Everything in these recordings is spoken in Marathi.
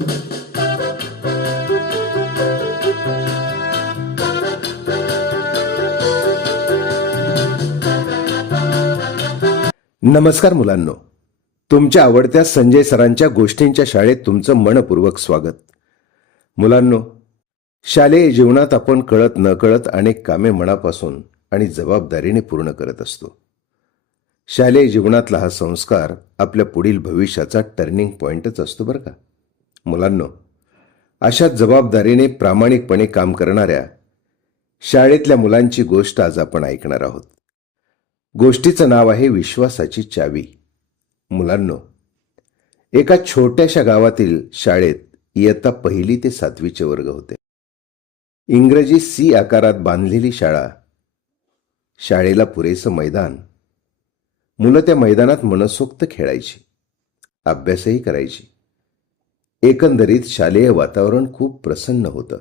नमस्कार मुलांनो, तुमच्या आवडत्या संजय सरांच्या गोष्टींच्या शाळेत तुमचं मनपूर्वक स्वागत. मुलांनो, शालेय जीवनात आपण कळत नकळत अनेक कामे मनापासून आणि जबाबदारीने पूर्ण करत असतो. शालेय जीवनातला हा संस्कार आपल्या पुढील भविष्याचा टर्निंग पॉइंटच असतो बरं का. मुलांनो, अशा जबाबदारीने प्रामाणिकपणे काम करणाऱ्या शाळेतल्या मुलांची गोष्ट आज आपण ऐकणार आहोत. गोष्टीचं नाव आहे विश्वासाची चावी. मुलांनो, एका छोट्याशा गावातील शाळेत इयत्ता 1ली ते 7वीचे वर्ग होते. इंग्रजी सी आकारात बांधलेली शाळा, शाळेला पुरेसं मैदान, मुलं त्या मैदानात मनसोक्त खेळायची, अभ्यासही करायची. एकंदरीत शालेय वातावरण खूप प्रसन्न होतं.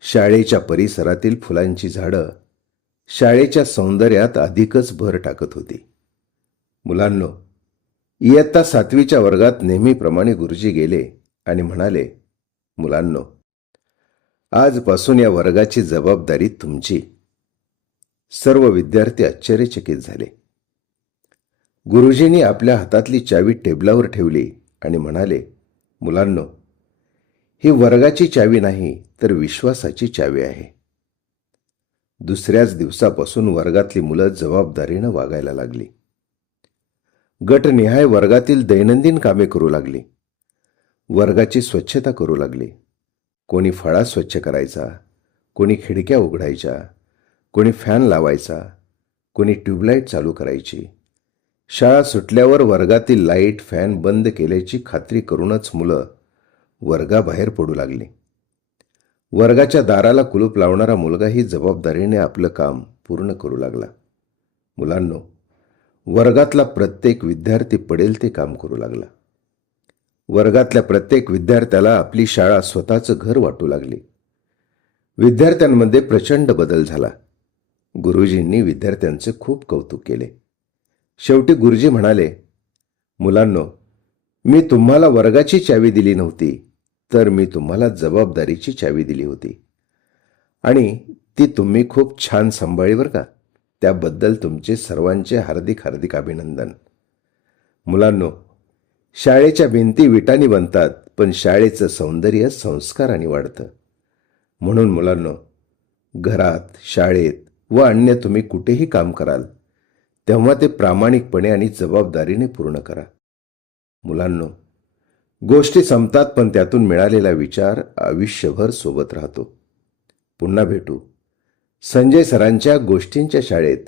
शाळेच्या परिसरातील फुलांची झाडं शाळेच्या सौंदर्यात अधिकच भर टाकत होती. मुलांनो, इयत्ता 7वीच्या वर्गात नेहमीप्रमाणे गुरुजी गेले आणि म्हणाले, मुलांनो, आजपासून या वर्गाची जबाबदारी तुमची. सर्व विद्यार्थी आश्चर्यचकित झाले. गुरुजींनी आपल्या हातातली चावी टेबलावर ठेवली आणि म्हणाले, मुलांनो, ही वर्गाची चावी नाही तर विश्वासाची चावी आहे. दुसऱ्याच दिवसापासून वर्गातली मुलं जबाबदारीनं वागायला लागली. गटनिहाय वर्गातील दैनंदिन कामे करू लागली. वर्गाची स्वच्छता करू लागली. कोणी फळा स्वच्छ करायचा, कोणी खिडक्या उघडायच्या, कोणी फॅन लावायचा, कोणी ट्यूबलाईट चालू करायची. शाळा सुटल्यावर वर्गातील लाईट फॅन बंद केल्याची खात्री करूनच मुलं वर्गाबाहेर पडू लागली. वर्गाच्या दाराला कुलूप लावणारा मुलगाही जबाबदारीने आपलं काम पूर्ण करू लागला. मुलांनो, वर्गातला प्रत्येक विद्यार्थी पडेल ते काम करू लागला. वर्गातल्या प्रत्येक विद्यार्थ्याला आपली शाळा स्वतःचं घर वाटू लागली. विद्यार्थ्यांमध्ये प्रचंड बदल झाला. गुरुजींनी विद्यार्थ्यांचे खूप कौतुक केले. शेवटी गुरुजी म्हणाले, मुलांनो, मी तुम्हाला वर्गाची चावी दिली नव्हती, तर मी तुम्हाला जबाबदारीची चावी दिली होती आणि ती तुम्ही खूप छान सांभाळली बरं का. त्याबद्दल तुमचे सर्वांचे हार्दिक हार्दिक अभिनंदन. मुलांनो, शाळेच्या भिंती विटांनी बनतात, पण शाळेचं सौंदर्य संस्काराने वाढतं. म्हणून मुलांनो, घरात, शाळेत व अन्य तुम्ही कुठेही काम कराल तेव्हा ते प्रामाणिकपणे आणि जबाबदारीने पूर्ण करा. मुलांनो, गोष्टी संपतात, पण त्यातून मिळालेला विचार आयुष्यभर सोबत राहतो. पुन्हा भेटू संजय सरांच्या गोष्टींच्या शाळेत.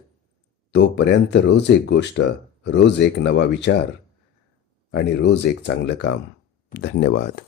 तोपर्यंत रोज एक गोष्ट, रोज एक नवा विचार आणि रोज एक चांगलं काम. धन्यवाद.